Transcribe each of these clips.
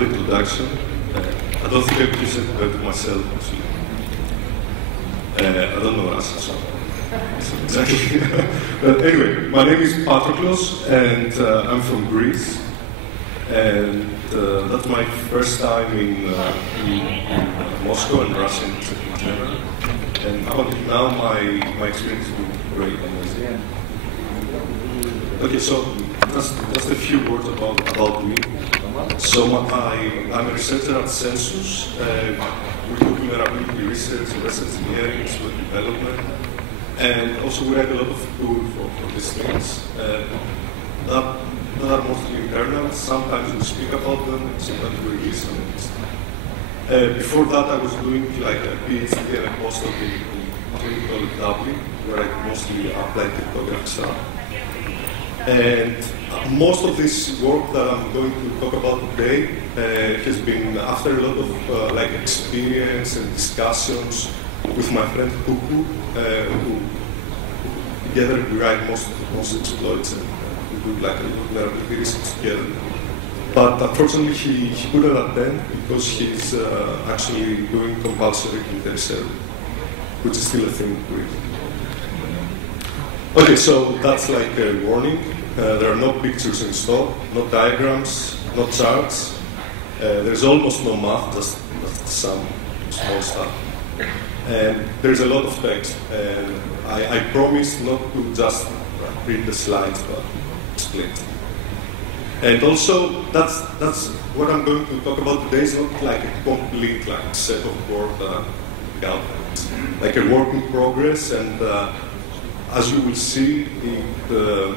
the introduction. I don't think I presented to myself, actually. I don't know Russian, so exactly. But anyway, my name is Patroklos, and I'm from Greece. And that's my first time in Moscow and Russia in general. And up until now, my experience has been great. Amazing. Okay, so just a few words about me. So I'm a researcher at Census. We do vulnerability research, reverse engineering, software development, and also we write a lot of code for these things. That are mostly internal. Sometimes we speak about them, sometimes we release them. Before that, I was doing like a PhD and a postdoc in Dublin, where I mostly applied cryptographic stuff. And most of this work that I'm going to talk about today has been after a lot of like experience and discussions with my friend Kuku, who together we write most exploits and we do like a vulnerability research together. But unfortunately, he couldn't attend because he's actually doing compulsory military service, which is still a thing in Greece. Okay, so that's like a warning. There are no pictures installed, no diagrams, no charts. There's almost no math, just some small stuff. And there's a lot of text. And I promise not to just read the slides, but explain. And also, that's what I'm going to talk about today. Is not like a complete like set of work it's like a work in progress. And as you will see, the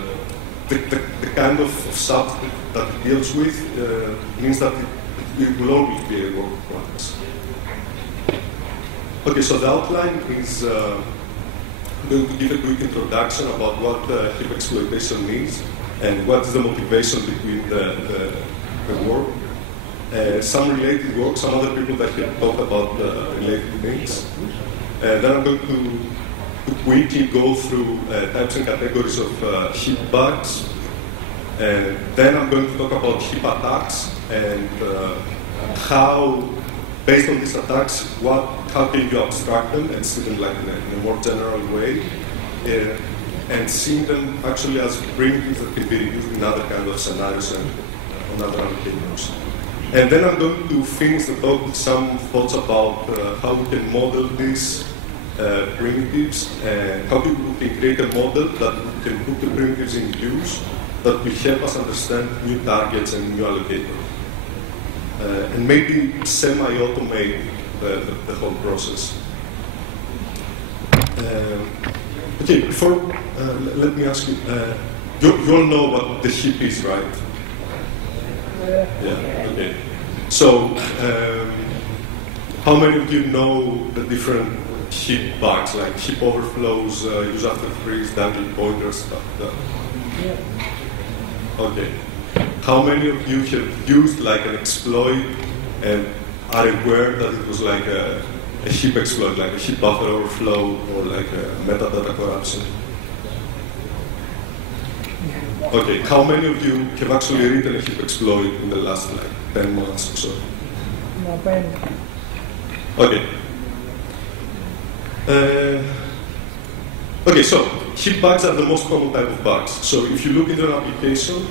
kind of subject that it deals with means that it will always be a work in progress. Okay, so the outline is I'm going to give a quick introduction about what heap exploitation means and what is the motivation between the work. Some related work, some other people that can talk about related things. Then I'm going to quickly go through types and categories of heap bugs. Then I'm going to talk about heap attacks and how, based on these attacks, how can you abstract them and see them like in a more general way, and see them actually as primitives that can be used in other kind of scenarios and on other applications. And then I'm going to finish the talk with some thoughts about how we can model these primitives and how we can create a model that we can put the primitives in use that will help us understand new targets and new allocators. And maybe semi-automate the whole process. Okay, before, let me ask you, you all know what the heap is, right? Yeah, okay. So, how many of you know the different heap bugs, like heap overflows, use after freeze, dangling pointers, stuff like that? Yeah. Okay. How many of you have used like an exploit and are aware that it was like a heap exploit, like a heap buffer overflow or like a metadata corruption? Okay, how many of you have actually written a heap exploit in the last like 10 months or so? Okay. Okay, so heap bugs are the most common type of bugs. So if you look into an application,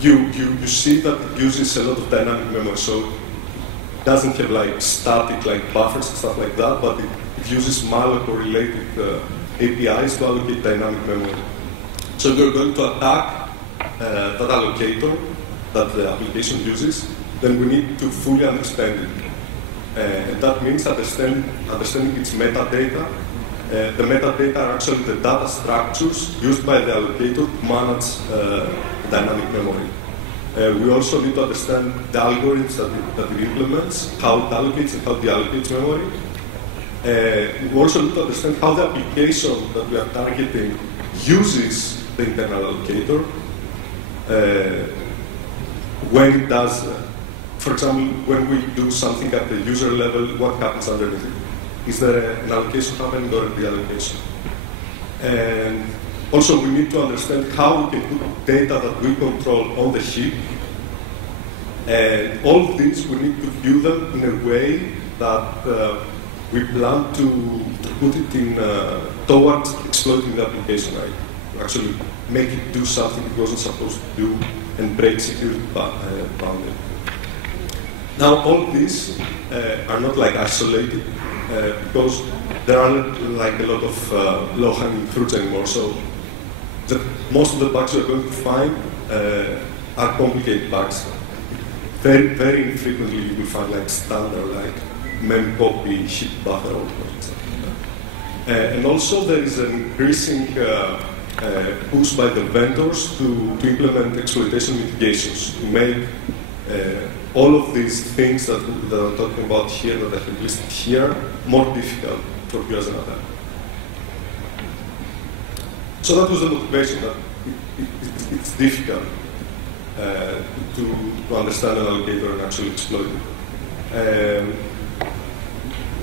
you see that it uses a lot of dynamic memory. So it doesn't have like static like buffers and stuff like that, but it uses malloc or related APIs to allocate dynamic memory. So if you're going to attack that allocator that the application uses, then we need to fully understand it. And that means understanding its metadata. The metadata are actually the data structures used by the allocator to manage dynamic memory. We also need to understand the algorithms that it implements, how it allocates and how it deallocates memory. We also need to understand how the application that we are targeting uses the internal allocator when it does that. For example, when we do something at the user level, what happens underneath it? Is there an allocation happening or a deallocation? And also, we need to understand how we can put data that we control on the heap And all of these, we need to view them in a way that we plan to put it in towards exploiting the application, right? To actually make it do something it wasn't supposed to do and break security boundary. Now, all of these are not like isolated because there aren't like a lot of low-hanging fruits anymore. So most of the bugs you're going to find are complicated bugs. Very, very infrequently you will find like standard, like mem copy, heap buffer, all sorts of stuff. And also there is an increasing push by the vendors to implement exploitation mitigations, to make all of these things that I'm talking about here, that I have listed here, more difficult for you as an attacker. So that was the motivation, that it's difficult to understand an allocator and actually exploit it.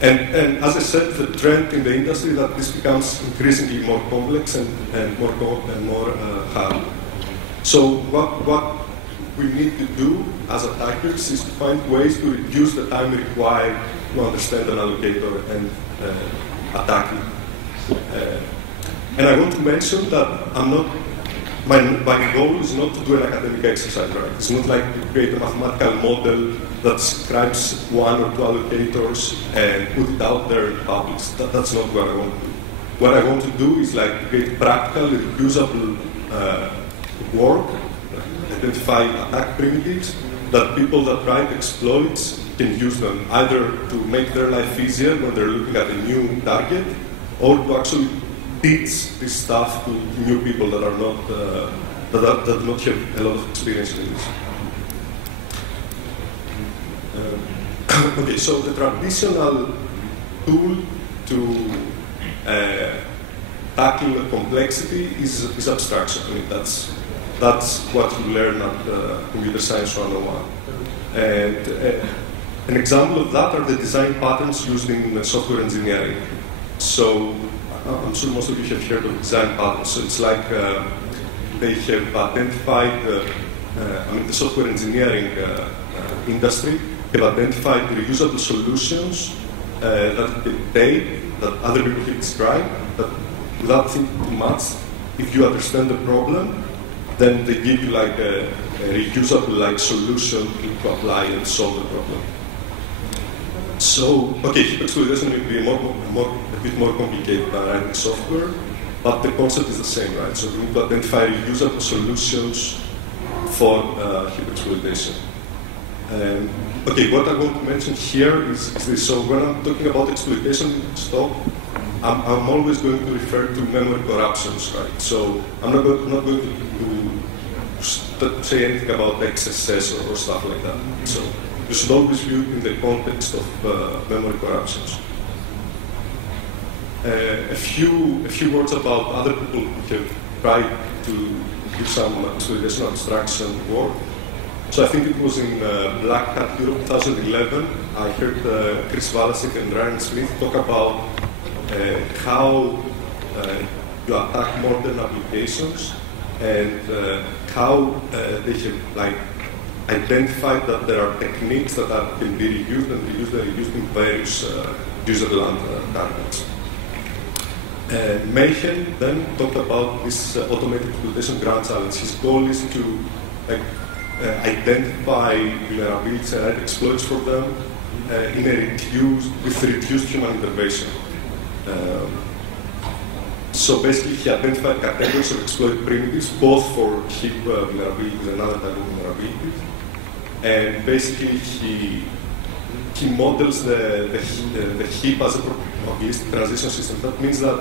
And as I said, the trend in the industry that this becomes increasingly more complex and more hard. So what we need to do as attackers is to find ways to reduce the time required to understand an allocator and attack it. And I want to mention that my goal is not to do an academic exercise, right? It's not like to create a mathematical model that describes one or two allocators and put it out there and publish. That's not what I want to do. What I want to do is like create practical, reusable work, identify attack primitives that people that write exploits can use them either to make their life easier when they're looking at a new target, or to actually teach this stuff to new people that are not that do not have a lot of experience in this. Okay, so the traditional tool to tackle the complexity is abstraction. I mean, that's what you learn at Computer Science 101. And an example of that are the design patterns used in software engineering. So I'm sure most of you have heard of design patterns. So it's like they have identified, the software engineering industry have identified reusable solutions that can take, that other people can describe, that without thinking too much, if you understand the problem, then they give you like a reusable like solution to apply and solve the problem. So, okay, heap exploitation will be a bit more complicated than writing software, but the concept is the same, right? So we need to identify reusable solutions for heap exploitation. Okay, what I want to mention here is this. So when I'm talking about exploitation stock, I'm always going to refer to memory corruptions, right? So I'm not going to say anything about XSS or stuff like that. So you should always view it in the context of memory corruptions. A few words about other people who have tried to do some exploitation abstraction work. So I think it was in Black Hat Europe 2011. I heard Chris Valasek and Ryan Smith talk about how you attack modern applications and how they have like identified that there are techniques that can be reused and reused in various user-land targets. Mayhem then talked about this automated exploitation grand challenge. His goal is to identify vulnerabilities and write exploits for them with reduced human intervention. So basically, he identified categories of exploit primitives, both for heap vulnerabilities and other type of vulnerabilities. And basically, he models the heap as a probabilistic transition system. That means that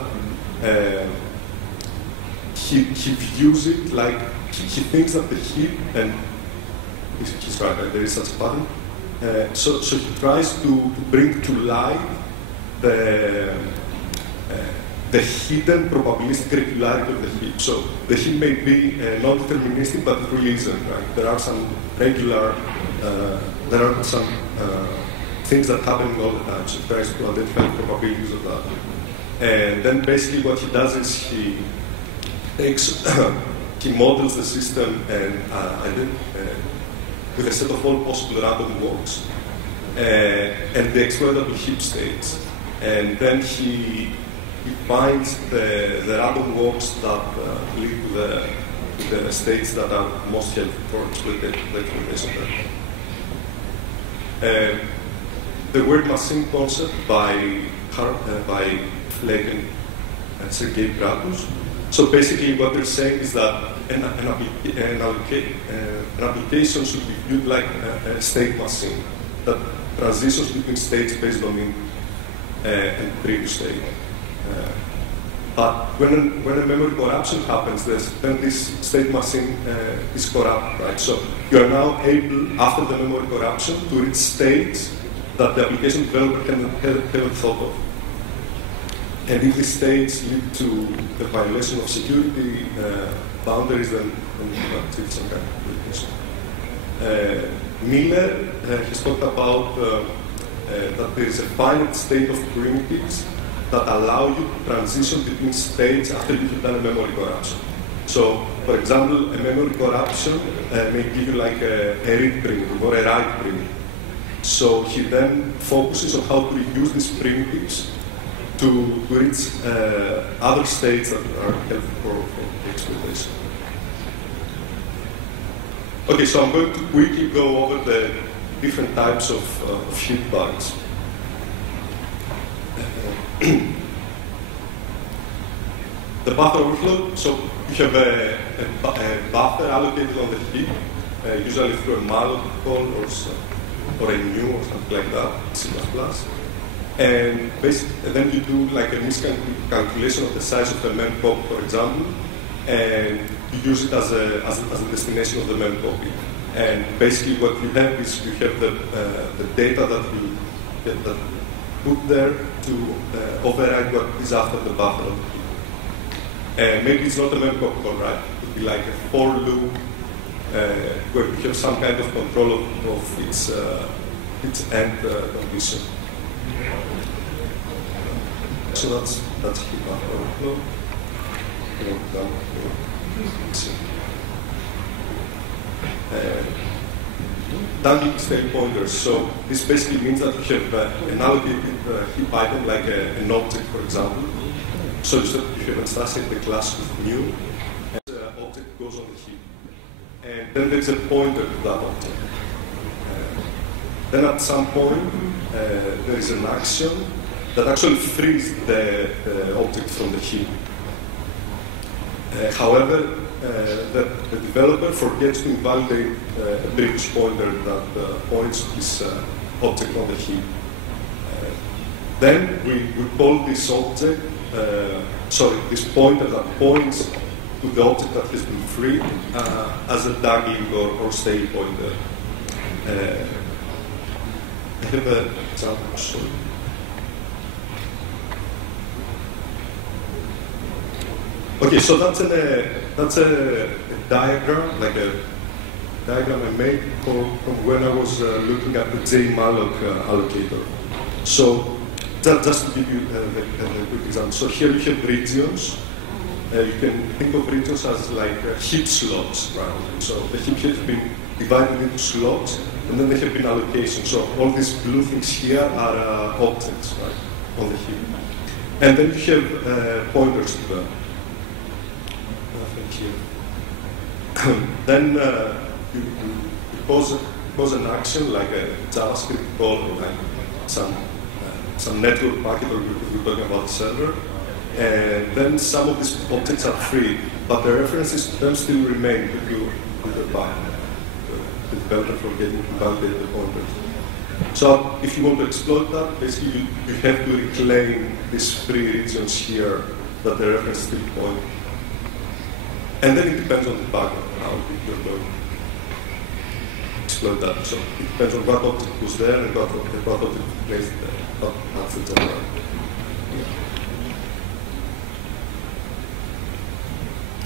he views it like he thinks that the heap, and he's right, there is such a pattern. So he tries to bring to light the hidden probabilistic regularity of the heap. So the heap may be non-deterministic, but it really isn't, right? There are some regular, there are some things that happen all the time. So he tries to identify the probabilities of that. And then basically what he does is he takes, he models the system and with a set of all possible random walks, and the exploitable heap states. And then he finds the random walks that lead to the states that are most helpful for exploitation. The word machine concept by Flake and Sergei Gratus. So basically what they're saying is that an application should be viewed like a state machine that transitions between states based on in and previous state. But when a memory corruption happens, then this state machine is corrupt, right? So you are now able, after the memory corruption, to reach states that the application developer haven't thought of. And if these states lead to the violation of security boundaries, then you can achieve some kind of application. Miller has talked about that there is a finite state of primitives that allow you to transition between states after you have done a memory corruption. So, for example, a memory corruption may give you like a read primitive or a write primitive. So he then focuses on how to reuse these primitives to reach other states that are helpful for exploitation. Okay, so I'm going to quickly go over the different types of heap bugs. The buffer overflow, so you have a buffer allocated on the heap, usually through a malloc call or a new or something like that, C++. And then you do like a miscalculation of the size of the mem copy, for example, and you use it as a destination of the mem copy. And basically what you have is you have the data that you put there to override what is after the buffer of the heap. And maybe it's not a mem copy call, right? It would be like a for loop where you have some kind of control of its end condition. So that's heap buffer overflow. Dangling stale pointers. So this basically means that you have an allocated heap item like an object, for example. So you have instantiated the class with new, and the object goes on the heap. And then there's a pointer to that object. Then at some point, there is an action that actually frees the object from the heap. However, the developer forgets to invalidate a previous pointer that points to this object on the heap. Then we call this object, this pointer that points to the object that has been freed as a dangling or stale pointer. I have an example. Sorry. Okay, so that's a diagram, like a diagram I made from when I was looking at the J-malloc allocator. So just to give you a quick example. So here you have regions. You can think of regions as like heap slots, right? So the heap has been divided into slots, and then there have been allocations. So all these blue things here are objects, right, on the heap. And then you have pointers to them. Then you pose an action like a JavaScript call or like some network packet, or we're talking about the server. And then some of these objects are free, but the references to them still remain with the developer for getting to validate the pointers. So if you want to exploit that, basically you have to reclaim these free regions here that the reference still point. And then it depends on the bug how you're going to exploit that. So it depends on what object was there and what object was placed there. But that's the general.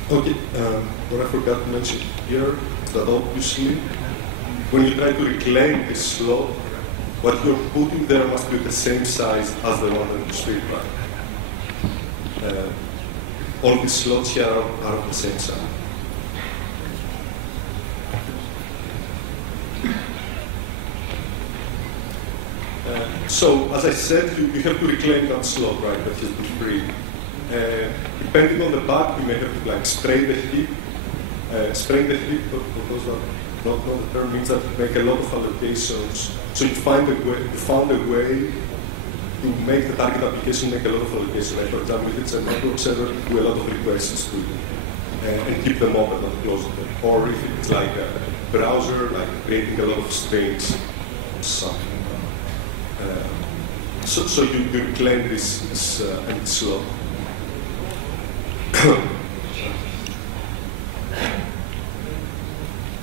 Okay, what I forgot to mention here is that obviously when you try to reclaim this slot, what you're putting there must be the same size as the one that you street, right? All these slots here are of the same size. So, as I said, you have to reclaim that slot, right, that has been free. Depending on the bug, you may have to spray the heap. Spraying the heap, for those that don't know the term, means that you make a lot of allocations. So you found a way to make the target application make a lot of allocations. Like, for example, if it's a network server, do a lot of requests to and keep them open and close them. Or if it's like a browser, like creating a lot of strings or something. So you reclaim this empty slot.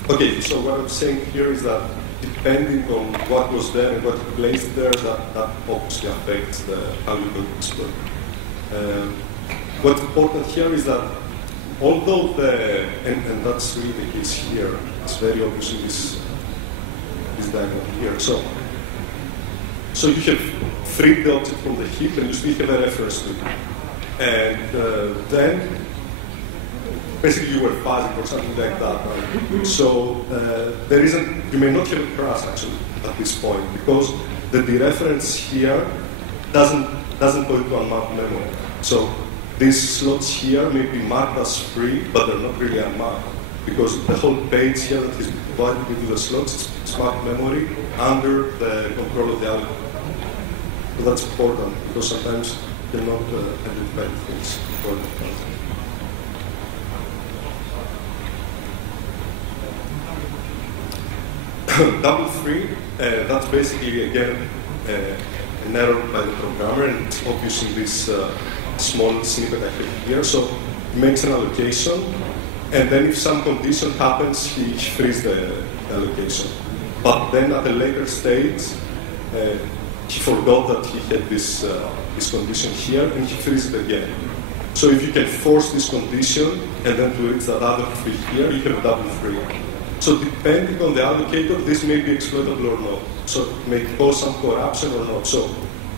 Okay, so what I'm saying here is that depending on what was there and what you placed there, that obviously affects how you can exploit. What's important here is that although and that's really the case here, it's very obvious in this diagram here. So you have freed the object from the heap and you still have a reference to it. And then basically you were fuzzing or something like that. Right? So you may not have a crash actually at this point because the dereference here doesn't point to unmarked memory. So these slots here may be marked as free, but they're not really unmarked because the whole page here that is divided into the slots is marked memory under the control of the algorithm. So that's important because sometimes you're not identifying things for the double free, that's basically, again, an error by the programmer, and it's obvious in this small snippet I have here. So he makes an allocation, and then if some condition happens, he frees the allocation. But then at a later stage, he forgot that he had this condition here, and he frees it again. So if you can force this condition, and then to reach that other free here, you have a double free. So depending on the allocator, this may be exploitable or not. So it may cause some corruption or not. So,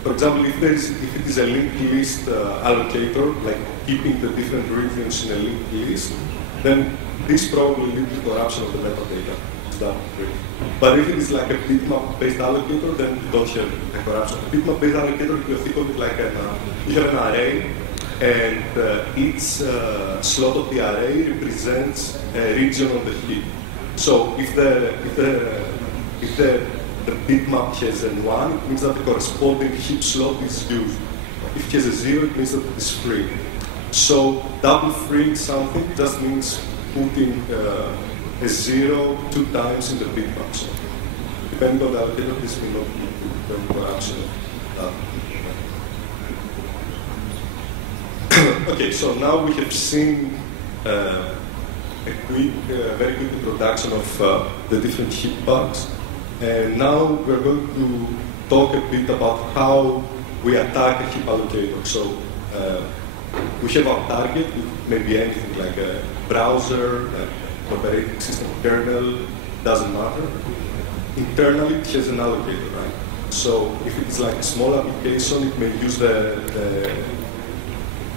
for example, if it is a linked list allocator, like keeping the different regions in a linked list, then this probably leads to corruption of the metadata. It's double free. But if it is like a bitmap-based allocator, then you don't have a corruption. A bitmap-based allocator, you think of it like you have an array, and each slot of the array represents a region of the heap. So if the bitmap has a 1, it means that the corresponding heap slot is used. If it has a 0, it means that it is free. So double freeing something just means putting a 0 2 times in the bitmap. So depending on the allocator, this will not be the corruption of that. Okay, so now we have seen a very quick introduction of the different heap bugs. And now we're going to talk a bit about how we attack a heap allocator. So we have our target, maybe anything like a browser, an operating system kernel, doesn't matter. Internally, it has an allocator, right? So if it's like a small application, it may use the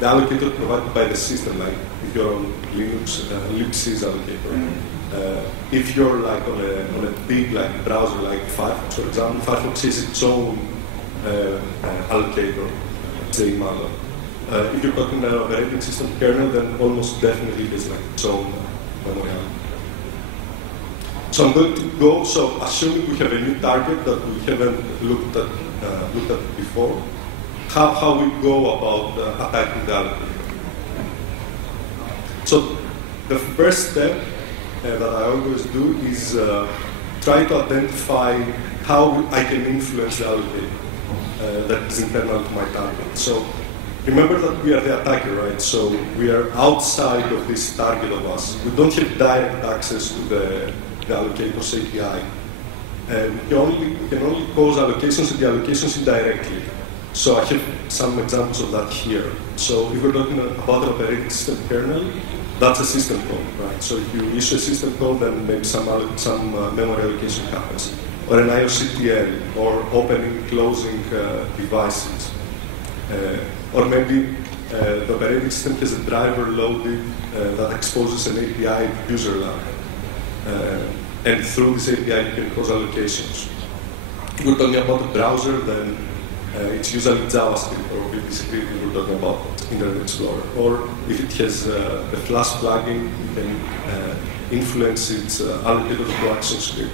allocator provided by the system, like if you're on Linux, libc's allocator. If you're like on a big like browser like Firefox, for example, Firefox has its own allocator, JMalloc. If you're talking about operating system kernel, then almost definitely there's like its own memory. So I'm going to go. So assuming we have a new target that we haven't looked at before, how we go about attacking the algorithm. So the first step that I always do is try to identify how I can influence the algorithm that is internal to my target. So remember that we are the attacker, right? So we are outside of this target of us. We don't have direct access to the allocator's API. We can only cause allocations and the allocations indirectly. So I have some examples of that here. So if we're talking about an operating system kernel, that's a system call, right? So if you issue a system call, then maybe some memory allocation happens. Or an IOCTL, or opening, closing devices. Or maybe the operating system has a driver loaded that exposes an API user line. And through this API, you can cause allocations. we're talking about a browser, then it's usually JavaScript, or basically we're talking about Internet Explorer. Or if it has a Flash plugin, you can influence its allocator to ActionScript.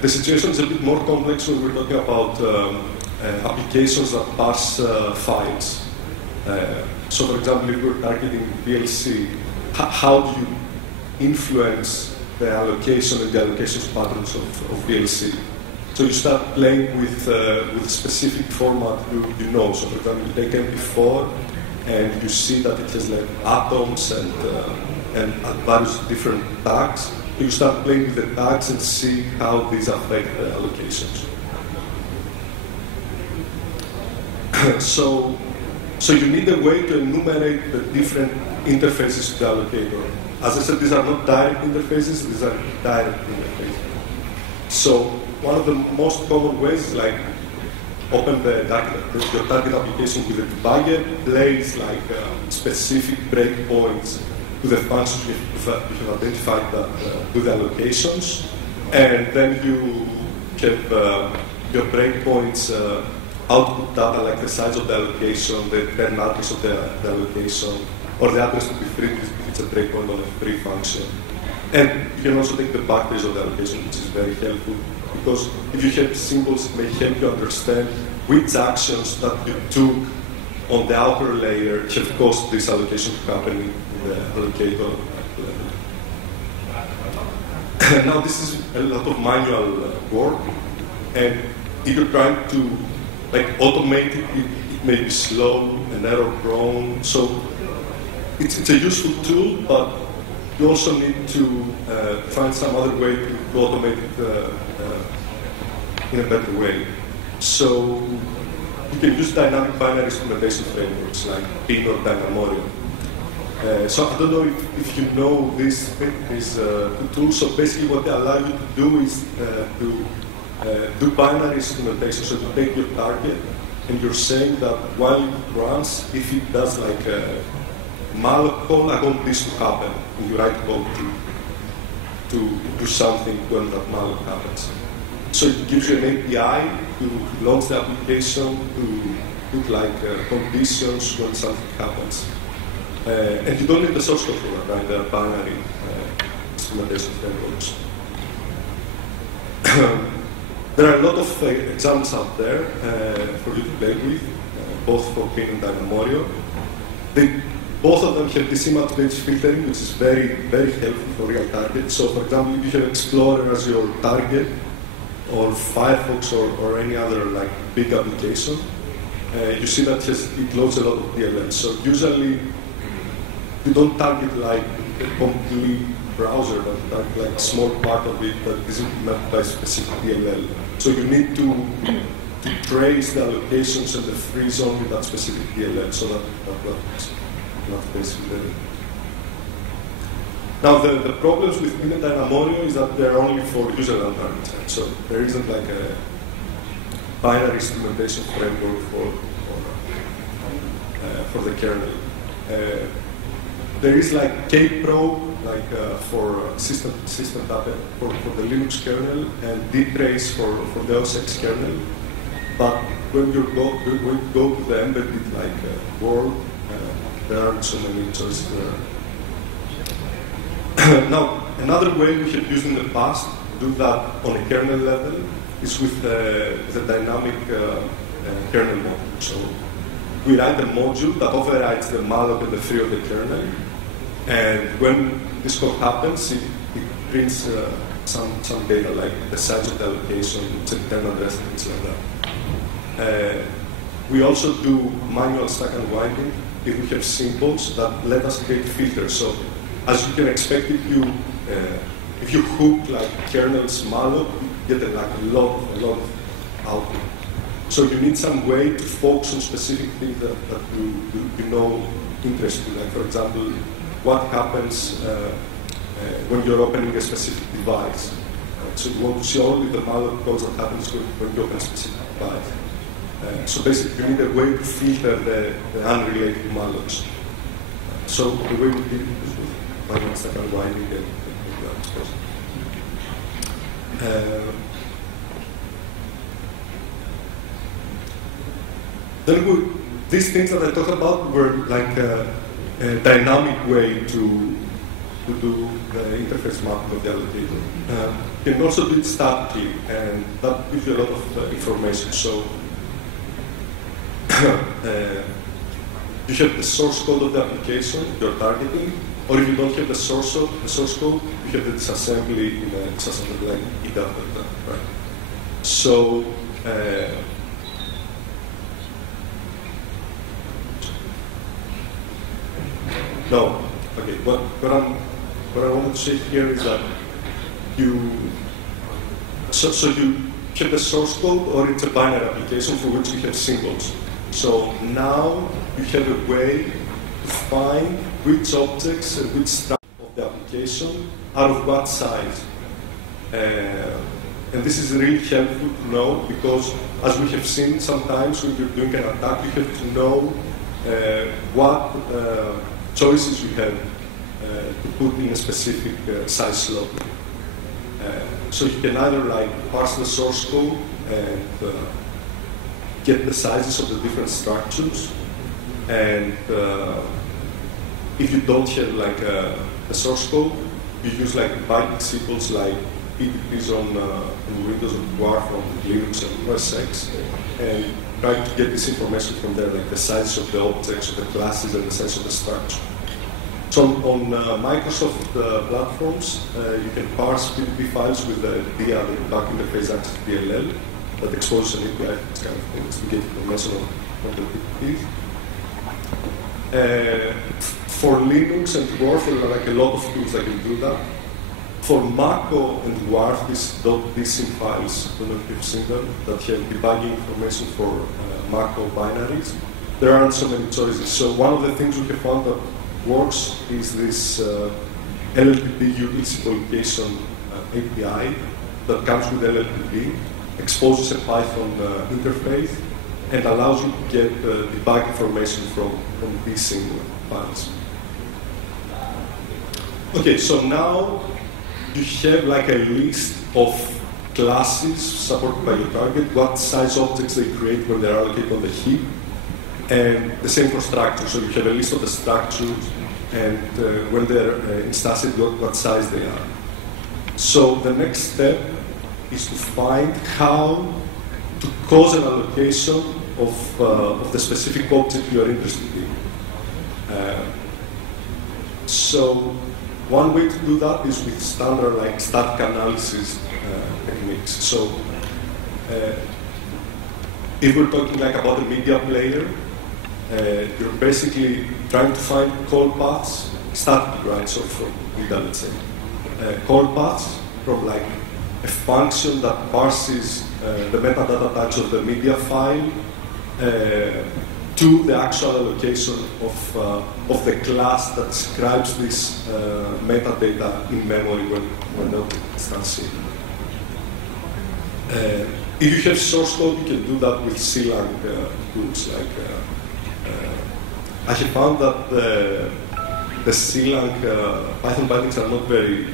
The situation is a bit more complex when we're talking about applications that parse files. So, for example, if we're targeting VLC, how do you influence the allocation and the allocation patterns of VLC? So you start playing with specific format you know. So, for example, you take MP4 and you see that it has like atoms and various different tags. You start playing with the tags and see how these affect the allocations. So you need a way to enumerate the different interfaces to the allocator. As I said, these are not direct interfaces, these are direct interfaces. So one of the most common ways is like open your target application with a debugger, place like specific breakpoints to the functions you have identified that, with allocations, and then you have your breakpoints output data like the size of the allocation, the return address of the allocation, or the address to be free if it's a breakpoint on a free function. And you can also take the backtrace of the allocation, which is very helpful, because if you have symbols, it may help you understand which actions that you took on the outer layer have caused this allocation to happen in the allocator level. Now, this is a lot of manual work, and if you're trying to automate it, it may be slow and error-prone. So it's a useful tool, but you also need to find some other way to automate it in a better way. So you can use dynamic binary instrumentation frameworks like Heap or Dynamorio. So I don't know if you know these two tools. So basically what they allow you to do is to do binary instrumentation. So you take your target and you're saying that while it runs, if it does like a malloc call, I want this to happen. And you write code to do something when that malloc happens. So it gives you an API to launch the application, to put like conditions when something happens. And you don't need the source code for that, right? There are binary instrumentation frameworks. There are a lot of examples out there for you to play with, both for Heap and Dynamorio. Both of them have this image-based filtering, which is very, very helpful for real targets. So, for example, if you have Explorer as your target, or Firefox, or any other like big application, you see that it loads a lot of DLL. So usually, you don't target like a complete browser, but you target like a small part of it that is implemented by specific DLL. So you need to trace the allocations and the freeze only that specific DLL, so that works. Not basically. Now the problems with Heap and Dynamorio is that they're only for user-land targets, so there isn't like a binary instrumentation framework for the kernel. There is like Kpro, like for system data for the Linux kernel, and dtrace for the OS X kernel. But when you go to the embedded like world, there aren't so many choices there. Now, another way we have used in the past to do that on a kernel level is with the dynamic kernel module. So we write a module that overrides the malloc and the free of the kernel, and when this call happens, it prints some data like the size of the allocation, its return address, and things like that. We also do manual stack unwinding if we have symbols that let us create filters. So as you can expect, if you hook like kernel's malloc, you get like a lot of output. So you need some way to focus on specific things that you know interest you. Like for example, what happens when you're opening a specific device. So you want to see only the malloc codes that happens when you open a specific device. So basically, you need a way to filter the unrelated mallocs. So the way we did it is with manual stack unwinding and that. Then these things that I talked about were like a dynamic way to do the interface mapping of the allocator. You can also do it statically, and that gives you a lot of information. So you have the source code of the application you're targeting, or if you don't have the source code, you have the disassembly in a disassembly like Metadata, right? So no, okay. What I want to say here is that you have the source code, or it's a binary application for which you have symbols. So now you have a way to find which objects and which stuff of the application are of what size. And this is really helpful to know, because as we have seen sometimes when you're doing an attack, you have to know what choices you have to put in a specific size slot. So you can either like parse the source code and get the sizes of the different structures, and if you don't have like a source code, you use like binding symbols like PDPs on Windows and Dwarf on Linux and OS X, and try to get this information from there, like the size of the objects, of the classes, and the size of the structure. So on Microsoft platforms, you can parse PDP files with the DIA, the back interface access DLL, that exposes an API, it's kind of things to get information on the PDPs. For Linux and Dwarf, there are like a lot of tools that can do that. For Mako and Dwarf, these .bsim files, I don't know if you've seen them, that have debugging information for Mako binaries. There aren't so many choices. So one of the things we have found that works is this LLDB utility collocation API that comes with LLDB, exposes a Python interface, and allows you to get debug information from bsim files. Okay, so now you have like a list of classes supported by your target, what size objects they create when they're allocated on the heap, and the same for structures. So you have a list of the structures, and when they're instantiated, what size they are. So the next step is to find how to cause an allocation of the specific object you are interested in. So one way to do that is with standard like static analysis techniques. So if we're talking like about a media player, you're basically trying to find call paths, static, right? So from media, let's say, call paths from like a function that parses the metadata types of the media file to the actual allocation of the class that describes this metadata in memory when the object is instantiated. If you have source code, you can do that with CLang tools. Like I have found that the CLang Python bindings are not very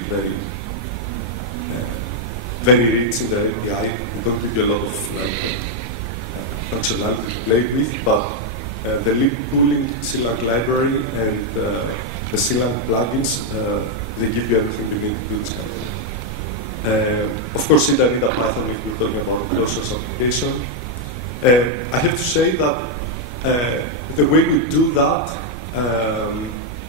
rich in the API. They don't give you a lot of functionality to play with, but the lib tooling CLang library and the CLang plugins, they give you everything you need to do this kind of thing. Of course, I need a Python if we're talking about a closed-source application. I have to say that the way we do that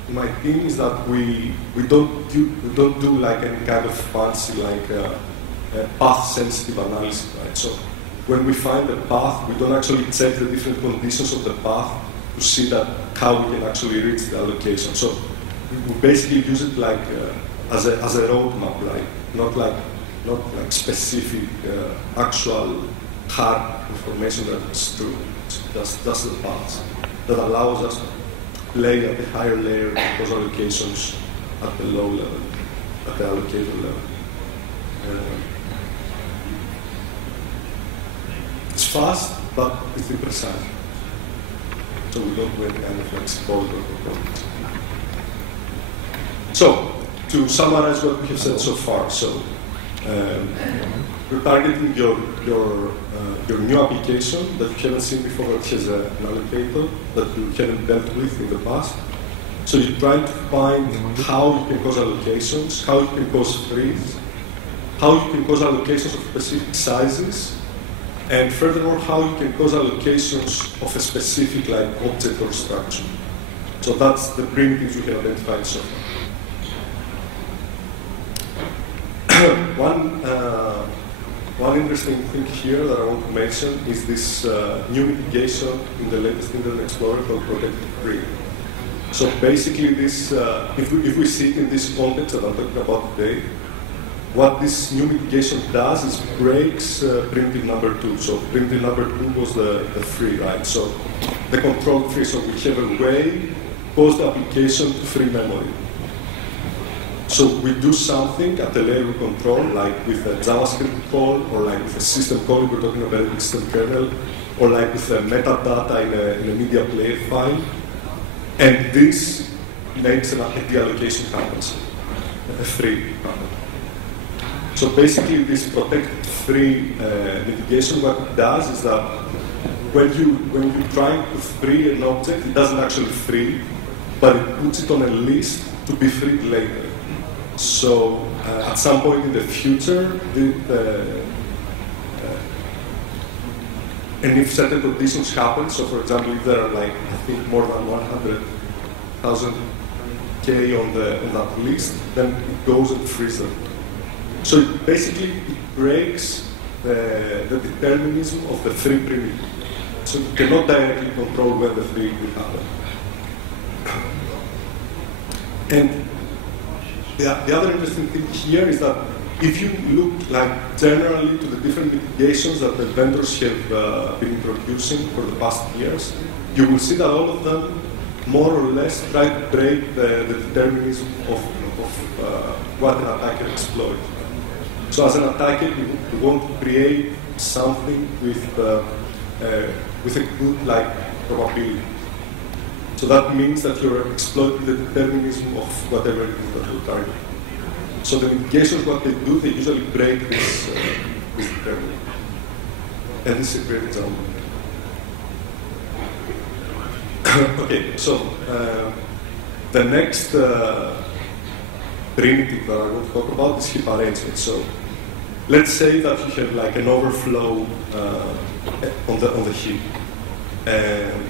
in my team is that we don't do like any kind of fancy like path-sensitive analysis, right? So when we find a path, we don't actually check the different conditions of the path to see that how we can actually reach the allocation. So we basically use it like as a roadmap, right? Not like specific actual hard information that is true. It's just the paths that allows us to play at the higher layer of those allocations at the low level, at the allocator level. It's fast, but it's imprecise. So we don't do any kind of like symbolic or components. So, to summarize what we have said so far, so you're targeting your your new application that you haven't seen before that has an allocator that you haven't dealt with in the past. So you try to find how you can cause allocations, how you can cause frees, how you can cause allocations of specific sizes, and furthermore, how you can cause allocations of a specific like object or structure. So that's the primitives we have identified so far. One interesting thing here that I want to mention is this new mitigation in the latest Internet Explorer called protected free. So basically, this if we see it in this context that I'm talking about today, what this new mitigation does is breaks primitive number 2. So primitive number 2 was the free, right? So the controlled free. So whichever way pose the application to free memory. So we do something at the layer we control, like with a JavaScript call, or like with a system call, if we're talking about a system kernel, or like with a metadata in a media player file. And this makes a deallocation happen, a free happen. So basically, this protected free mitigation, what it does is that when you try to free an object, it doesn't actually free, but it puts it on a list to be freed later. So at some point in the future, and if certain conditions happen, so for example, if there are like, I think more than 100,000 K on that list, then it goes and frees them. So basically, it breaks the determinism of the free primitive. So you cannot directly control when the free will happen. And the other interesting thing here is that if you look like generally to the different mitigations that the vendors have been introducing for the past years, you will see that all of them more or less try to break the determinism of what an attacker exploits. So as an attacker, you want to create something with a good like probability. So that means that you're exploiting the determinism of whatever it is that you're targeting. So the mitigations, what they do, they usually break this determinism. And this is a great example. Okay, so the next primitive that I want to talk about is heap arrangement. So let's say that you have like an overflow on the heap. And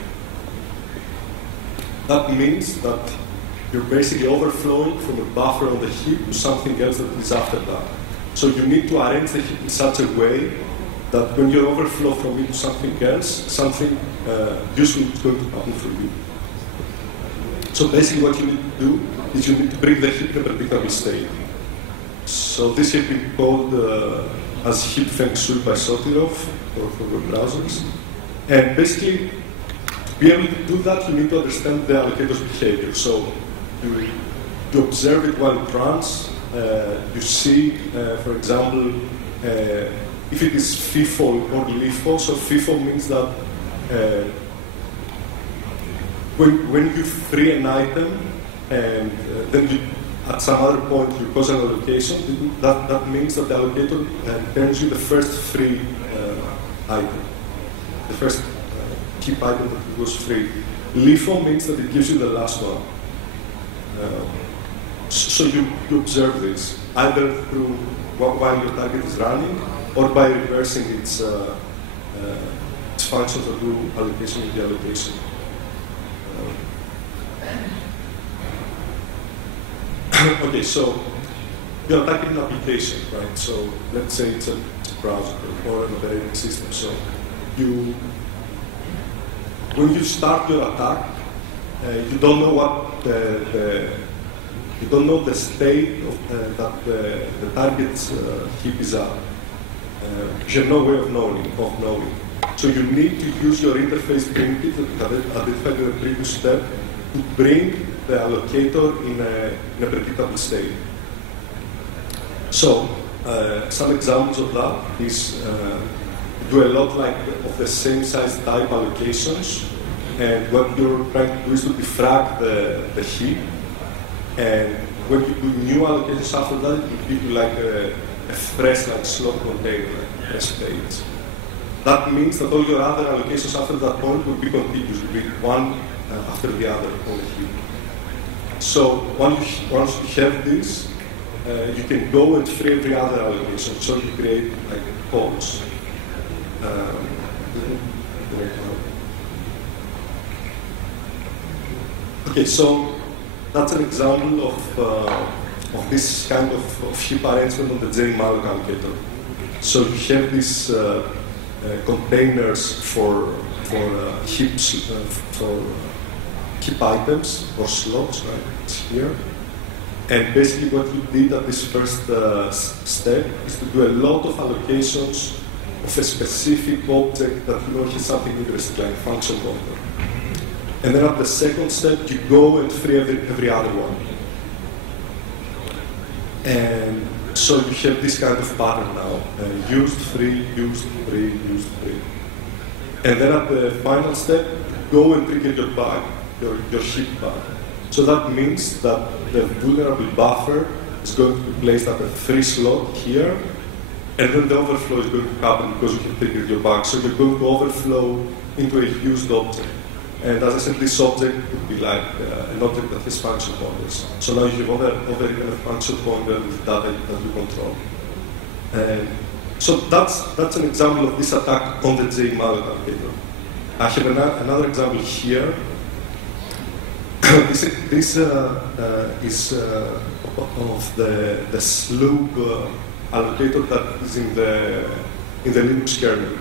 that means that you're basically overflowing from a buffer on the heap to something else that is after that. So you need to arrange the heap in such a way that when you overflow from it to something else, something useful is going to happen for you. So basically what you need to do is you need to bring the heap in a predictable state. So this has been called as heap feng shui by Sotirov for web browsers. And basically, to be able to do that, you need to understand the allocator's behavior. So you observe it while it runs. You see, for example, if it is FIFO or LIFO. So FIFO means that when you free an item and then you, at some other point you cause an allocation, that means that the allocator turns you the first free item, the first heap item that was free. LIFO means that it gives you the last one. So you observe this either through while your target is running or by reversing its functions that do allocation and deallocation. Okay, so you're attacking an application, right? So let's say it's a browser or an operating system. So when you start your attack, you don't know what you don't know the state of that the target's heap is at. You have no way of knowing. So you need to use your interface primitive that you have identified in the previous step to bring the allocator in a predictable state. So some examples of that is do a lot like of the same size type allocations, and what you're trying to do is to defrag the heap, and when you do new allocations after that, it will give you like a fresh like slot container, like fresh page. that means that all your other allocations after that point will be contiguous, will be one after the other on the heap. So once you have this, you can go and free every other allocation. So you create like calls. Okay, so that's an example of this kind of heap arrangement on the J-malloc allocator. So you have these containers for heaps, for heap items or slots, right? It's here. And basically what you did at this first step is to do a lot of allocations of a specific object that you know has something interesting, like function pointer. And then at the second step, you go and free every other one. And so you have this kind of pattern now. Used, free, used, free, used, free. And then at the final step, go and trigger your bug, your heap bug. So that means that the vulnerable buffer is going to be placed at a free slot here, and then the overflow is going to happen because you have triggered your bug. So you're going to overflow into a used object. And as I said, this object would be like an object that has function pointers. So now you have overwritten a function pointer with data that you control. And so that's an example of this attack on the J-malloc allocator. I have another example here. This is of the sloop allocator that is in the Linux kernel.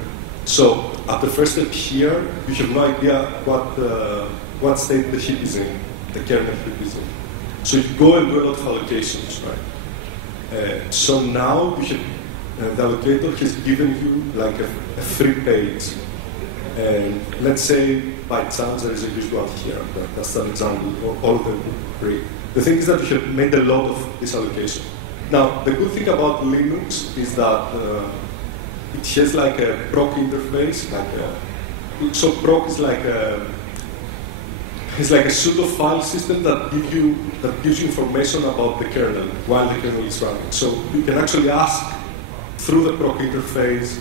So at the first step here, you have no idea what state the heap is in, the kernel heap is in. So you go and do a lot of allocations, right? So now you have, the allocator has given you like a free page. And let's say by chance there is a used one here. Right? That's an example, all of them free. The thing is that you have made a lot of this allocation. Now, the good thing about Linux is that it has like a proc interface, so proc is like it's like a pseudo file system that gives you information about the kernel while the kernel is running. So you can actually ask through the proc interface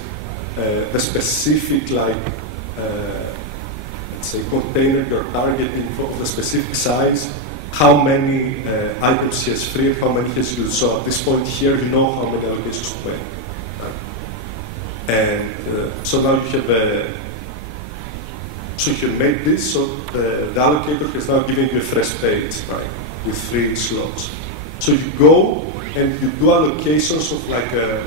the specific let's say container you're targeting of the specific size, how many items he has free, how many he has used. So at this point here, you know how many allocations to make. And so now you have so you made this, so the allocator has now given you a fresh page, right, with 3 slots. So you go and you do allocations of like a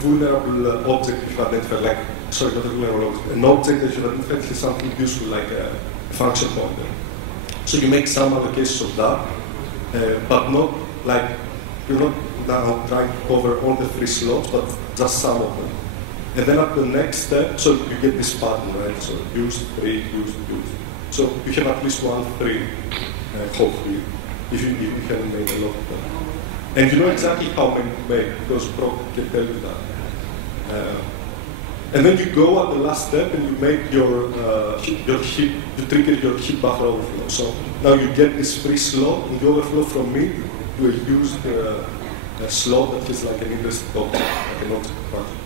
vulnerable object you identify, like, sorry, not a vulnerable object, an object that you identify has something useful, like a function pointer. So you make some allocations of that, but not like, you're not now trying to cover all the 3 slots, but just some of them. And then at the next step, so you get this pattern, right? So used, free, used, used. So you have at least 1 free, hopefully, if you haven't made a lot of them. And you know exactly how many to make, because proc can tell you that. And then you go at the last step and you make your heap, you trigger your heap buffer overflow. So now you get this free slot and you overflow from it to a used slot that is like an interesting object, like an object function.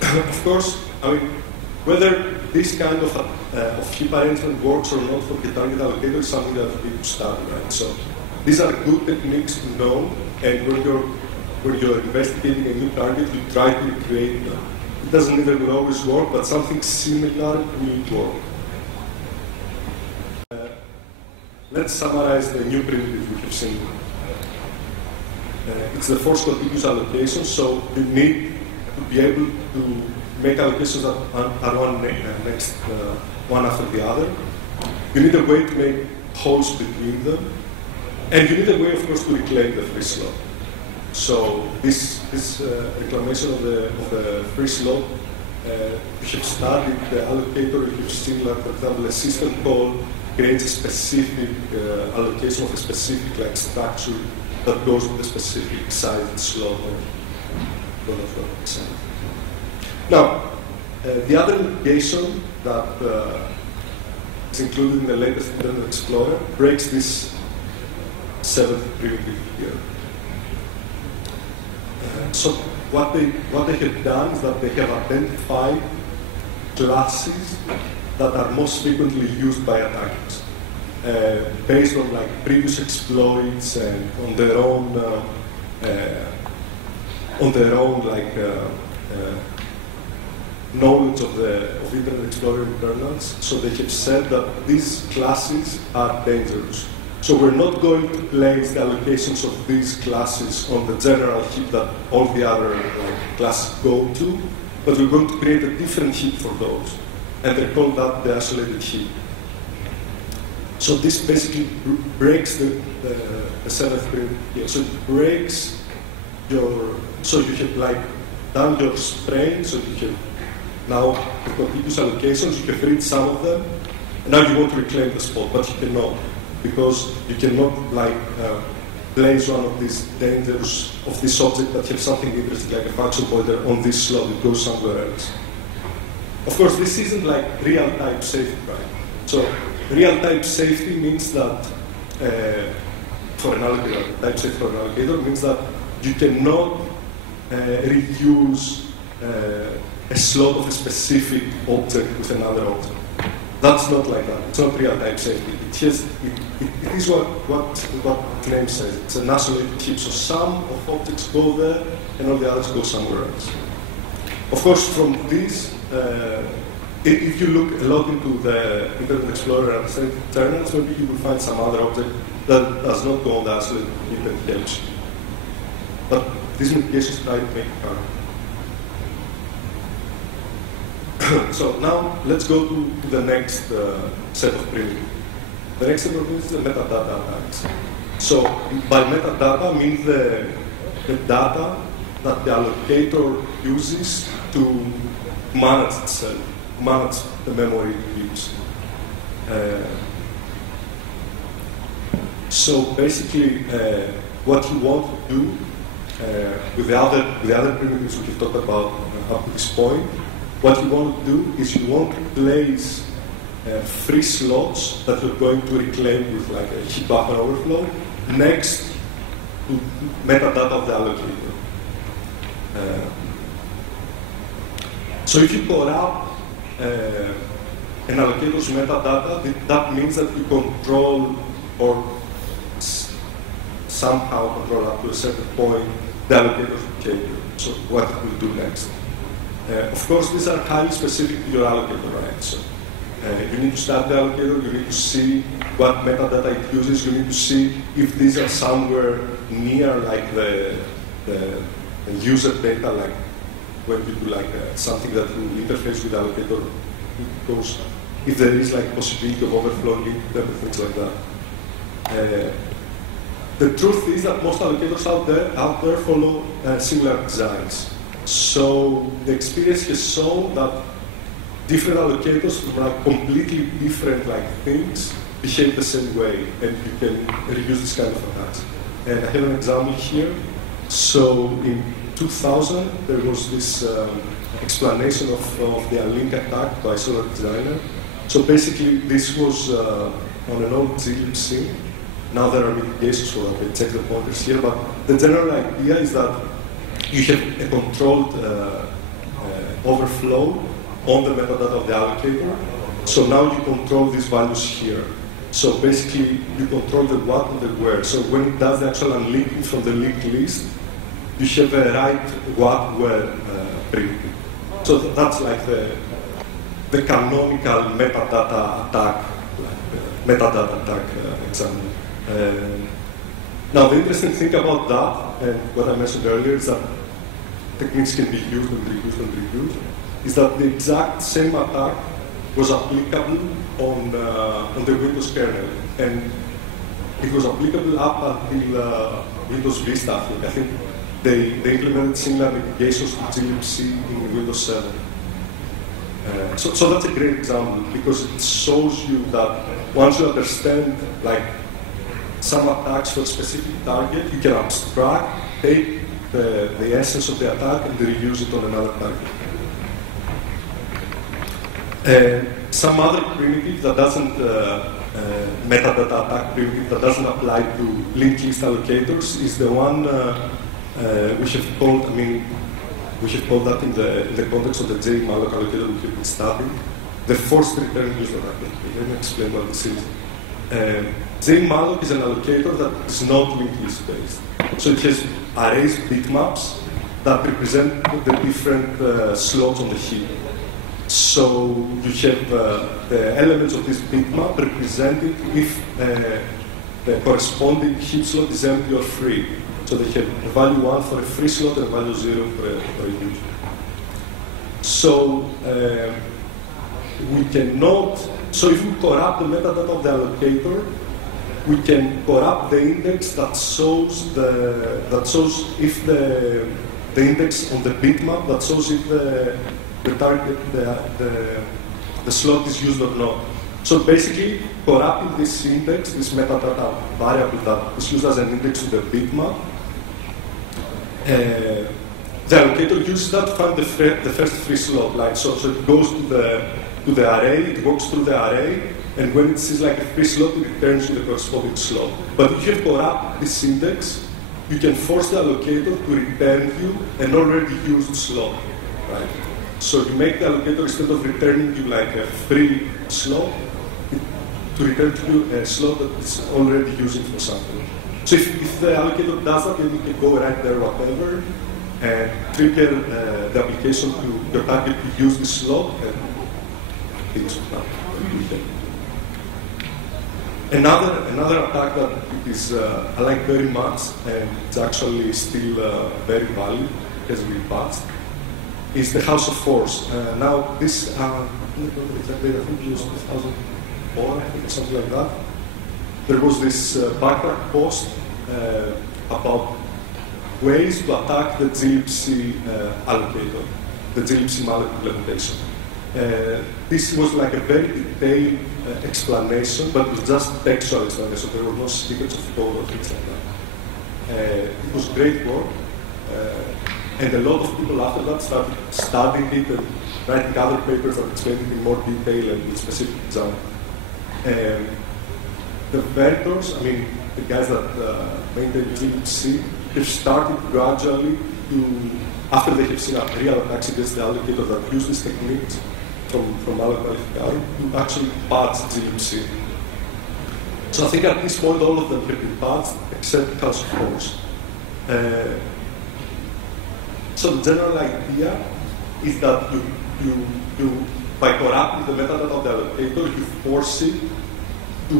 Of course, I mean, whether this kind of heap arrangement works or not for the target allocator is something that we need to study, right? So these are good techniques to know, and when you're investigating a new target, you try to recreate them. It doesn't even always work, but something similar will work. Let's summarize the new primitive we have seen. It's the force contiguous allocation, so you need to be able to make allocations that are one after the other. You need a way to make holes between them, and you need a way, of course, to reclaim the free slot. So this reclamation of the free slot, you have studied the allocator. You've seen, like, for example, a system call creates a specific allocation of a specific structure that goes with a specific size slot or Now, the other application that is included in the latest Internet Explorer breaks this 7th primitive here. So what they have done is that they have identified classes that are most frequently used by attackers, based on like previous exploits and on their own knowledge of Internet Explorer internals. So they have said that these classes are dangerous. So we're not going to place the allocations of these classes on the general heap that all the other classes go to, but we're going to create a different heap for those. And they call that the isolated heap. So this basically breaks the seventh primitive. So it breaks so you have like done your spraying, so you have now with contiguous allocations, you have read some of them, and now you want to reclaim the spot, but you cannot, because you cannot place one of these dangers of this object that have something interesting like a function pointer on this slot, it goes somewhere else. Of course, this isn't like real-time safety, right? So real-time safety means that for an allocator, type safety for an allocator means that you cannot reuse a slot of a specific object with another object. That's not like that. It's not real-time safety. It is what the name says. It's an isolated heap. So some of objects go there, and all the others go somewhere else. Of course, from this, if you look a lot into the Internet Explorer and the internals, maybe you will find some other object that does not go on the isolated heap and helps you. But these mitigations try to make it hard. So now let's go to the next set of primitives. The next set of primitives is the metadata attacks. So by metadata means the data that the allocator uses to manage itself, manage the memory it uses. So basically, what you want to do with the other primitives we have talked about up to this point, what you want to do is you want to place free slots that you're going to reclaim with like a heap buffer overflow next to metadata of the allocator. So if you corrupt an allocator's metadata, that means that you control or somehow control up to a certain point the allocator's behavior. So what it will do next. Of course, these are highly specific to your allocator, right? So you need to start the allocator, you need to see what metadata it uses, you need to see if these are somewhere near like the user data, like when you do like something that will interface with the allocator, it goes, if there is like possibility of overflow, things like that. The truth is that most allocators out there follow similar designs. So the experience has shown that different allocators from like completely different like things behave the same way, and you can reuse this kind of attacks. And I have an example here. So in 2000, there was this explanation of the link attack by Solar Designer. So basically, this was on an old glibc. Now there are mitigations for that. They check the pointers here, but the general idea is that you have a controlled overflow on the metadata of the allocator. So now you control these values here. So basically, you control the what and the where. So when it does the actual unlinking from the linked list, you have a right what where primitive. So that's like the canonical metadata attack, example. Now the interesting thing about that, and what I mentioned earlier, is that techniques can be used and reused and reused, is that the exact same attack was applicable on the Windows kernel, and it was applicable up until Windows Vista. I think they implemented similar mitigations to glibc in Windows 7. So that's a great example because it shows you that once you understand like some attacks for a specific target, you can abstract, take the essence of the attack and reuse it on another target. Some other primitive that doesn't, metadata attack primitive that doesn't apply to linked list allocators is the one we have called that in the context of the J-malloc allocator we have been studying, the forced return user allocator. Let me explain what this is. J-malloc is an allocator that is not linked list based. So it has arrays bitmaps that represent the different slots on the heap. So you have the elements of this bitmap represented if the corresponding heap slot is empty or free. So they have a value 1 for a free slot and a value 0 for a user. So we cannot. So if we corrupt the metadata of the allocator, we can corrupt the index that shows if the index on the bitmap that shows if the slot is used or not. So basically, corrupting this index, this metadata variable that is used as an index to the bitmap, the allocator uses that to find the first free slot. Like so it goes to the array, it walks through the array, and when it sees like a free slot, it returns to the corresponding slot. But if you corrupt this index, you can force the allocator to return you an already used slot, right? So you make the allocator, instead of returning you like a free slot, to return to you a slot that it's already using for something. So if the allocator does that, then you can go right there, whatever, and trigger the application to your target to use the slot, and things like that. Another attack that is I like very much, and it's actually still very valid, has been patched, is the House of Force. Now this, I think it was 2004, I think, or something like that. There was this backtrack post about ways to attack the glibc allocator, the glibc malloc implementation. This was like a very detailed explanation, but it was just textual explanation. There were no snippets of code or things like that. It was great work, and a lot of people after that started studying it and writing other papers that explained it in more detail and with specific examples. The vendors, I mean, the guys that maintain glibc, have started gradually to, after they have seen a real attacks against the allocator that use these techniques from malloc qualifier, to actually patch glibc. So I think at this point all of them have been patched except House of Force. So the general idea is that you by corrupting the metadata of the allocator, you force it to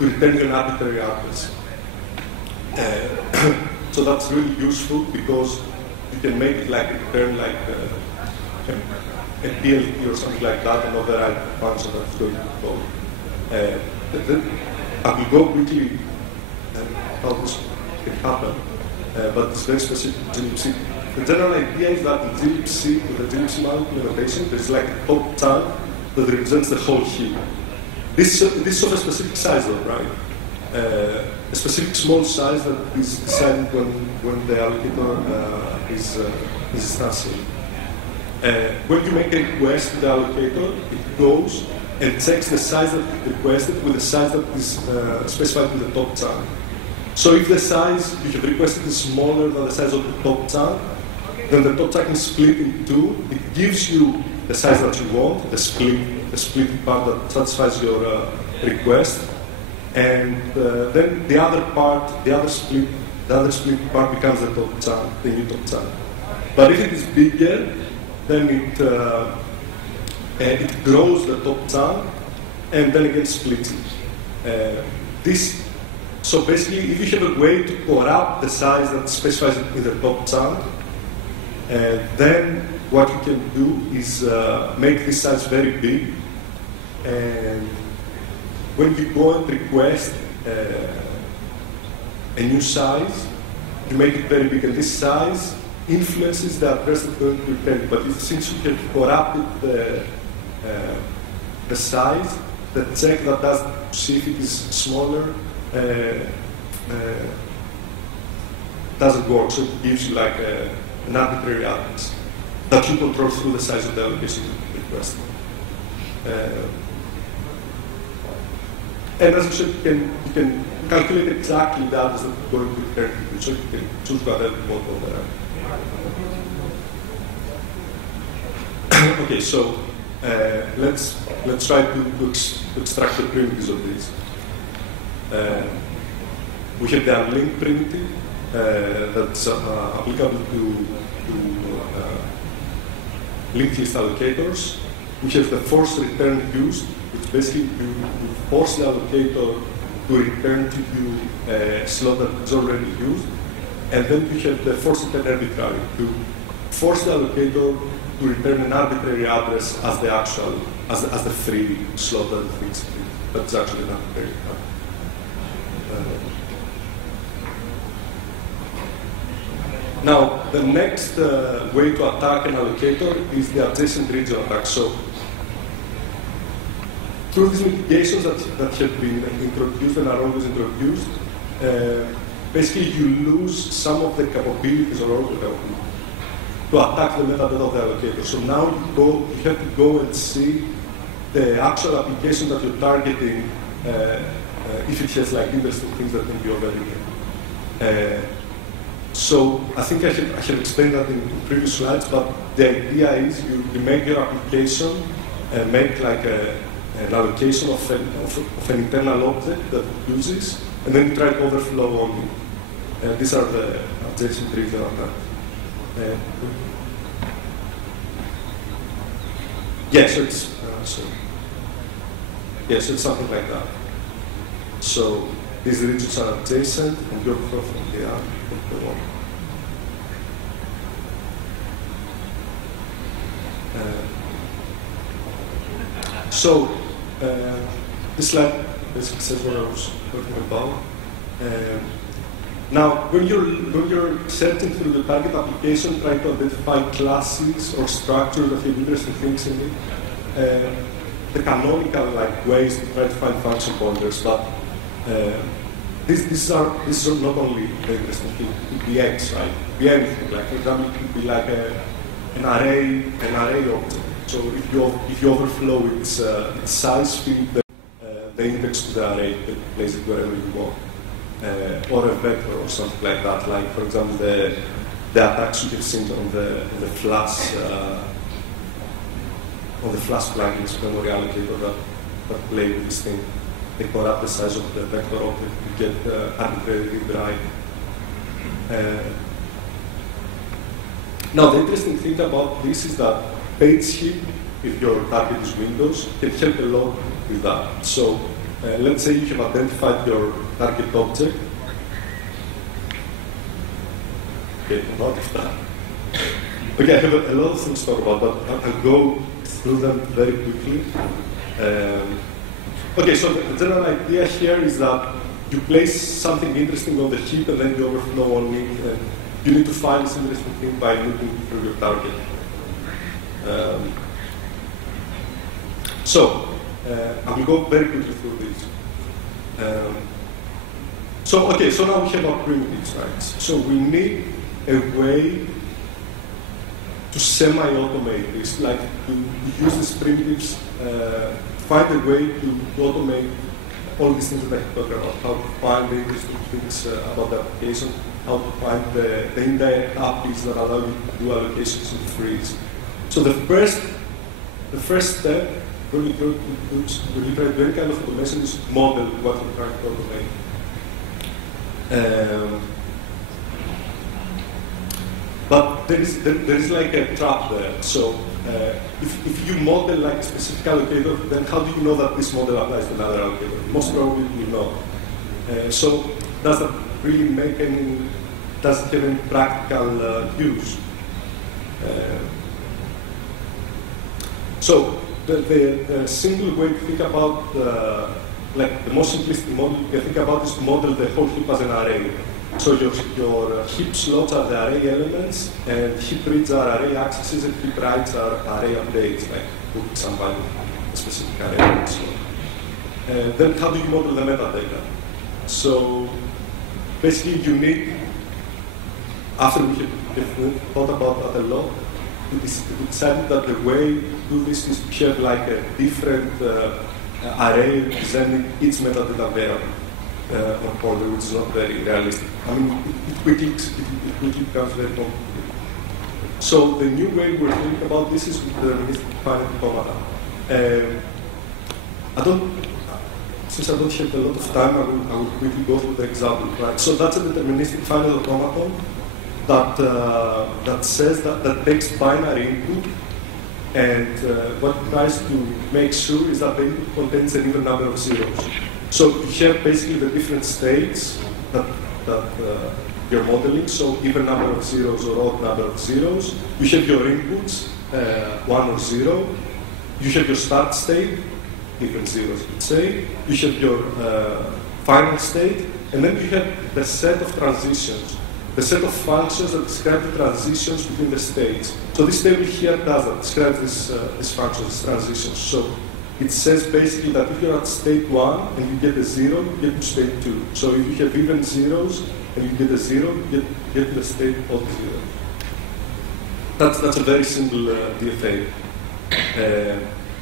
return you an arbitrary address. So that's really useful because you can make it like return like a PLT or something like that, and override the function that's going to call. I will go quickly how this can happen, but it's very specific to glibc. The general idea is that in glibc, with the glibc malloc implementation, there's like a top chunk that represents the whole heap. This is of a specific size, though, right? A specific small size that is decided when the allocator is instantiated. When you make a request to the allocator, it goes and checks the size that it requested with the size that is specified in the top chunk. So if the size you have requested is smaller than the size of the top chunk, then the top chunk is split in two. It gives you the size that you want, the split part that satisfies your request, and then the other split part becomes the top chunk, the new top chunk. But if it is bigger, then it grows the top chunk and then again splits it. So basically, if you have a way to corrupt the size that specifies it in the top chunk, then what you can do is make this size very big, and when you go and request a new size, you make it very big, and this size influences the address that's going to be returned. But since you have corrupted the size, the check that does see if it is smaller doesn't work. So it gives you like an arbitrary address that you control through the size of the allocation request. And as you said, you can calculate exactly the address that you're going to return to, so you can choose whatever you want over there. Okay, so let's try to extract the primitives of this. We have the unlinked primitive that's applicable to linked list allocators. We have the force return used, which basically you force the allocator to return to you a slot that is already used. And then you have the force return arbitrary, to force the allocator to return an arbitrary address as the actual, as the free slot that it thinks that's actually an arbitrary address. Now, the next way to attack an allocator is the adjacent region attack. So, through these mitigations that have been introduced and are always introduced, basically you lose some of the capabilities or to attack the metadata of the allocator. So now you have to go and see the actual application that you're targeting, if it has like interesting things that can be overridden. So I think I have explained that in previous slides, but the idea is you make your application and make like an allocation of an internal object that it uses, and then you try to overflow on it. These are the adjacent region attacks. Yes, it's something like that. So these regions are adjacent, and you overflow from the other. This slide basically says what I was talking about. Now, when you're searching through the target application, try to identify classes or structures that have interesting things in it. The canonical ways to try to find function pointers, but this is not only the interesting thing. It could be X, right? It could be anything. Like, for example, it could be like an array object. So if you overflow its size field, the index to the array, you can place it wherever you want. Or a vector or something like that. Like, for example, the attacks you have seen on the flash plugins memory allocator that play with this thing. They corrupt the size of the vector object to get arbitrarily right. Now, the interesting thing about this is that page heap, if your target is Windows, can help a lot with that. So, let's say you have identified your target object. Okay, not of that. Okay, I have a lot of things to talk about, but I'll go through them very quickly. Okay, so the general idea here is that you place something interesting on the heap and then you overflow on it, and you need to find this interesting thing by looking through your target. I will go very quickly through this. So now we have our primitives, right? So we need a way to semi-automate this, like to use these primitives, find a way to automate all these things that I talked about, how to find the interesting things about the application, how to find the indirect APIs that allow you to do allocations in freeze. So the first step when you try to do any kind of automation is model what you're trying to automate. But there is like a trap there. So if you model like a specific allocator, then how do you know that this model applies to another allocator? Most probably you know. So does that really make any? Does it have any practical use? So the simple way to think about, like the most simplistic model you can think about is to model the whole heap as an array. So your heap slots are the array elements, and heap reads are array accesses, and heap writes are array updates, like put some value a specific array. So, then how do you model the metadata? So basically you need, after we have thought about that a lot, we decided that the way to do this is to have like a different array representing each metadata variable. on order, which is not very realistic. I mean, it quickly becomes very complicated. So the new way we're thinking about this is with deterministic finite automata. Since I don't have a lot of time, I will quickly go through the example. Right? So that's a deterministic finite automaton that says that takes binary input, and what it tries to make sure is that the input contains an even number of zeros. So you have basically the different states that you're modeling, so even number of zeros or odd number of zeros. You have your inputs, 1 or 0. You have your start state, even zeros, let's say. You have your final state, and then you have the set of transitions, the set of functions that describe the transitions between the states. So this table here does that, describes these functions, these transitions. So it says basically that if you're at state 1 and you get a 0, you get to state 2. So if you have even zeros and you get a 0, you get to the state of 0. That's a very simple DFA.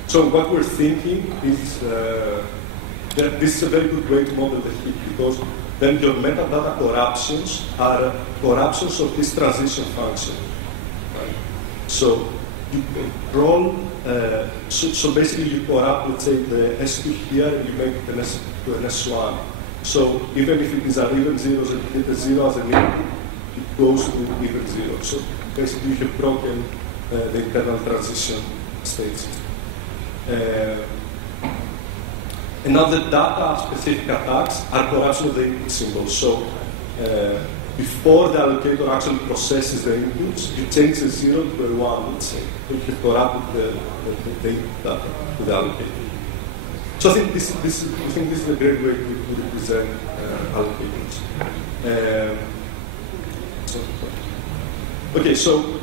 So what we're thinking is that this is a very good way to model the heap, because then your metadata corruptions are corruptions of this transition function. Right? So you control, so basically you corrupt, let's say, the S2 here, and you make it an S to an S1. So even if it is an even zeros and you get a 0 as an input, it goes to even 0. So basically you have broken the internal transition states. And now the data-specific attacks are corruption of the input symbols. So before the allocator actually processes the inputs, you change the 0 to a 1, let's say. So you have corrupted the input data to the allocator. So I think this is a great way to represent allocators. Okay, so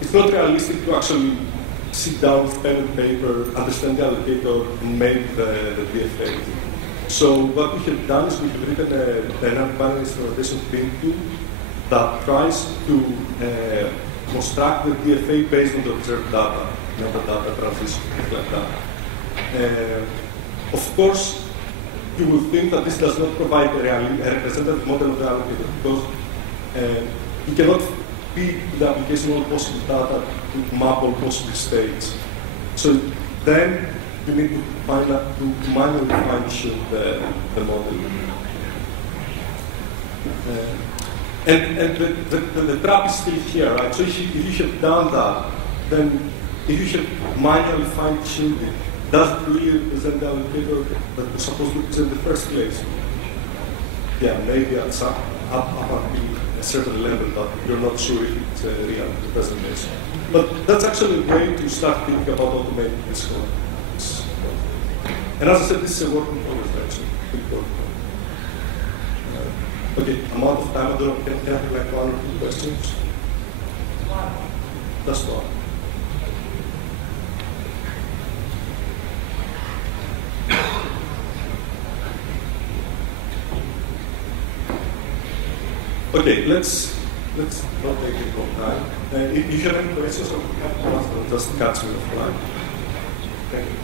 it's not realistic to actually sit down with pen and paper, understand the allocator, and make the DFA. So what we have done is we have written a dynamic binary instrumentation primitive that tries to construct the DFA based on the observed data, metadata, transition, things like that. Of course, you will think that this does not provide a representative model of the allocator, because you cannot feed the application all possible data to map all possible states. So then you need to manually fine-tune the model. And the trap is still here, right? So if you have done that, then if you have manually fine-tuned it, does it really represent the allocator that was supposed to represent in the first place? Yeah, maybe at some up a certain level, but you're not sure if it's a real representation. But that's actually a way to start thinking about automating this code. And as I said, this is a work in progress, actually. Okay, I'm out of time. I don't know, can I have like 1 or 2 questions? That's one. Okay, let's not take it all time. If you have any questions, I'll have to ask them. Just catch me offline. Thank you.